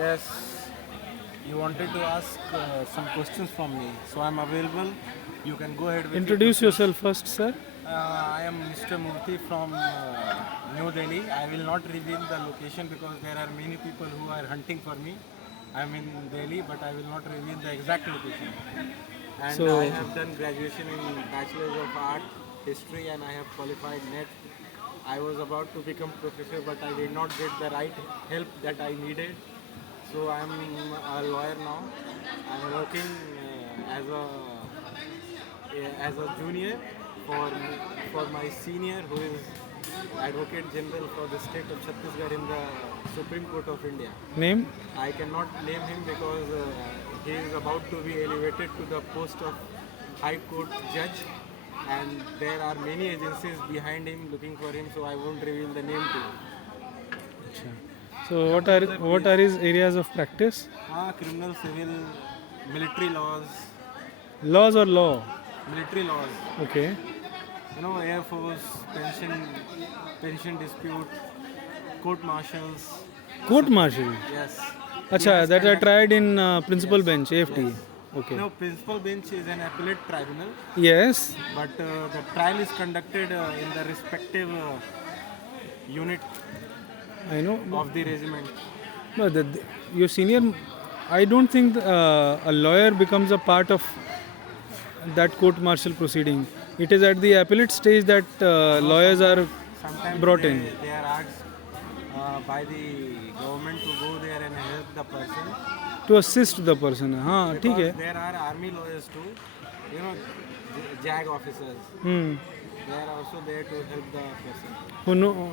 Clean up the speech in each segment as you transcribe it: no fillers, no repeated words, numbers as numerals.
Yes, you wanted to ask some questions from me, so I'm available. You can go ahead with your Introduce questions. yourself first, sir. I am Mr. Murthy from New Delhi. I will not reveal the location because there are many people who are hunting for me. I'm in Delhi, but I will not reveal the exact location. And I So, have done graduation in Bachelor's of Art, History, and I have qualified NET. I was about to become professor, but I did not get the right help that I needed. So I'm a lawyer now. I'm working as a junior for for my senior, who is Advocate General for the state of Chhattisgarh in the Supreme Court of India. name? I cannot name him because he is about to be elevated to the post of High Court judge, and there are many agencies behind him looking for him, so I won't reveal the name to you. Acha. So, what are his areas of practice? Criminal, civil, military laws, Laws or law? military laws. Okay. Air Force, pension dispute, court martials. Court martial. Yes. He Acha, has that are conduct- tried in principal Yes. bench, AFT. Yes. Okay. Principal bench is an appellate tribunal, Yes, but the trial is conducted in the respective unit I know. of the regiment. But your senior, I don't think a lawyer becomes a part of that court martial proceeding. It is at the appellate stage that lawyers are Sometimes brought they, in they are asked by the government to go there and help the person. to assist the person. हाँ ठीक Because है. there are army lawyers too, JAG officers. Hmm. They are also there to help the person. Who know,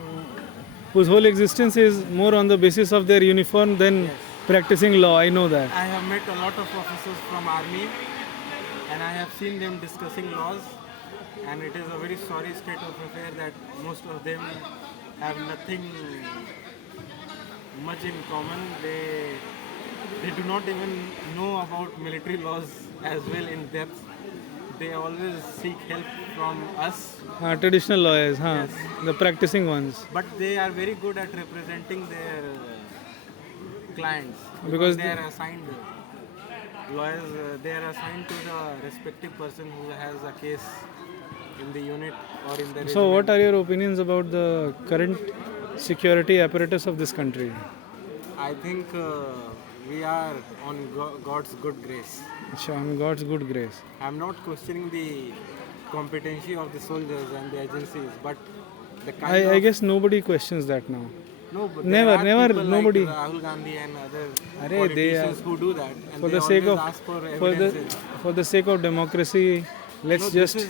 whose whole existence is more on the basis of their uniform than Yes. practicing law. I know that. I have met a lot of officers from army, and I have seen them discussing laws, and it is a very sorry state of affair that most of them have nothing much in common. They do not even know about military laws as well in depth. They always seek help from us, Traditional lawyers, हाँ, Yes. the practicing ones. but they are very good at representing their clients Because because they are assigned lawyers. They are assigned to the respective person who has a case in the unit or in the So, what regiment. are your opinions about the current security apparatus of this country? I think we are on God's good grace. Acha, on God's good grace. I'm not questioning the competency of the soldiers and the agencies, but the kind I of guess nobody questions that now. no, but Never, there are never, people nobody. like Rahul Gandhi and other Arey, they politicians are- who do that, and For they the sake always of ask for for the evidences. for the sake of democracy, let's No, just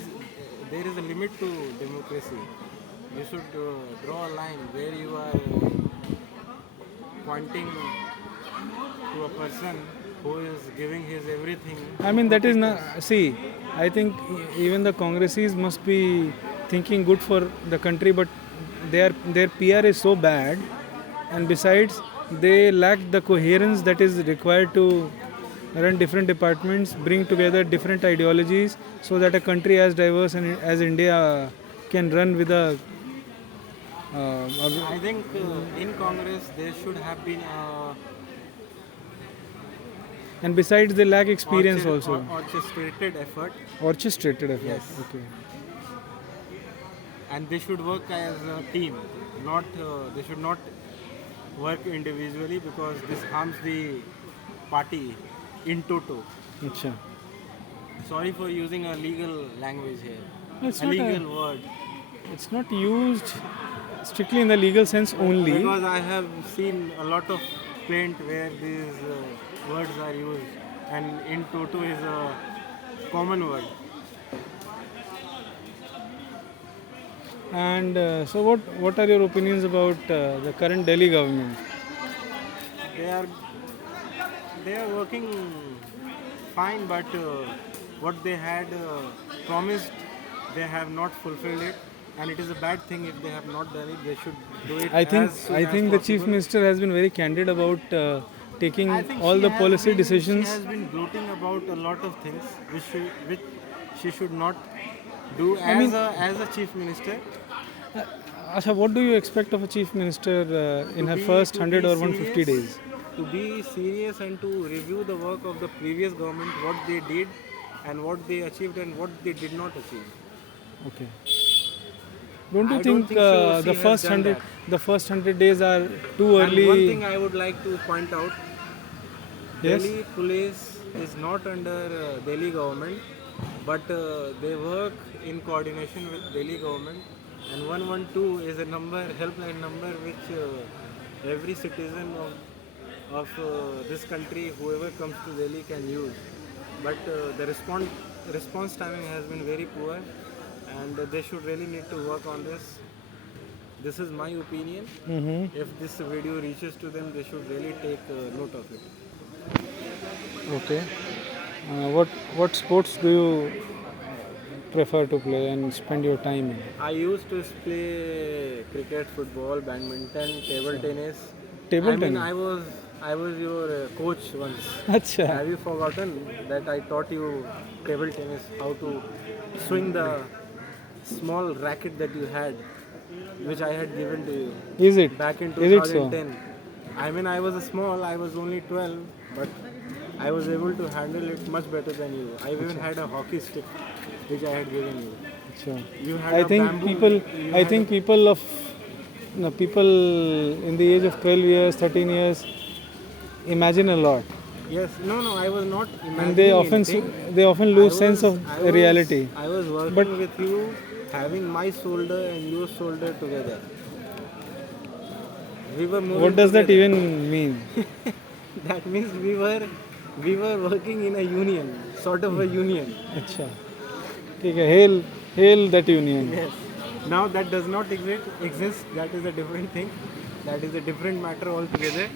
there is a limit to democracy. You should draw a line where you are pointing to a person who is giving his everything. I mean, that is not. See, I think even the Congresses must be thinking good for the country, but their PR is so bad, and besides, they lack the coherence that is required to run different departments, bring together different ideologies, so that a country as diverse and as India can run with I think in Congress there should have been and besides they lack experience also. orchestrated effort, Orchestrated effort. Yes. Okay. and they should work as a team. Not they should not work individually because this harms the party in toto. Acha. Sorry for using a legal language here. It's a not legal word. It's not used strictly in the legal sense only. Because I have seen a lot of plaint where these words are used, and in toto is a common word. And so, what are your opinions about the current Delhi government? They are they are working fine, but what they had promised, they have not fulfilled it, and it is a bad thing if they have not done it. They should do it. I think as soon I as think the chief possible. minister has been very candid about taking I think all she the has policy been- decisions. She has been gloating about a lot of things which she should not do as a chief minister. Asha, what do you expect of a chief minister in To her be- first to 100 be or 150 serious, days? to be serious and to review the work of the previous government, what they did and what they achieved and what they did not achieve. Okay. Don't you I don't think, think so the she has first done 100 that. the first 100 days are too And early? one thing I would like to point out, Yes. Delhi police is not under Delhi government, but they work in coordination with Delhi government. And 112 is a number, helpline number, which every citizen of this country, whoever comes to Delhi, can use. But the response timing has been very poor, and they should really need to work on this. This is my opinion. Mm-hmm. If this video reaches to them, they should really take note of it. Okay. What sports do you prefer to play and spend your time in? I used to play cricket, football, badminton, table tennis. Table I mean, tennis? I was your coach once. Acha. Have you forgotten that I taught you table tennis, how to swing the small racket that you had, which I had given to you Is it? back in Is it so? 2010. I mean, I was small, I was only 12, but I was able to handle it much better than you. I even had a hockey stick, which I had given you. Acha. You had I a think bamboo, people. you I had think people of no, people in the age of 12 years, 13 years imagine a lot, Yes, no, I was not imagining and they often anything. they often lose sense of I was- reality. I was working But- with you, having my shoulder and your shoulder together. We were moving What does that together. even mean? That means we were working in a union, sort of a union. अच्छा ठीक है. Hail that union. Yes. Now that does not exist. That is a different thing. That is a different matter altogether.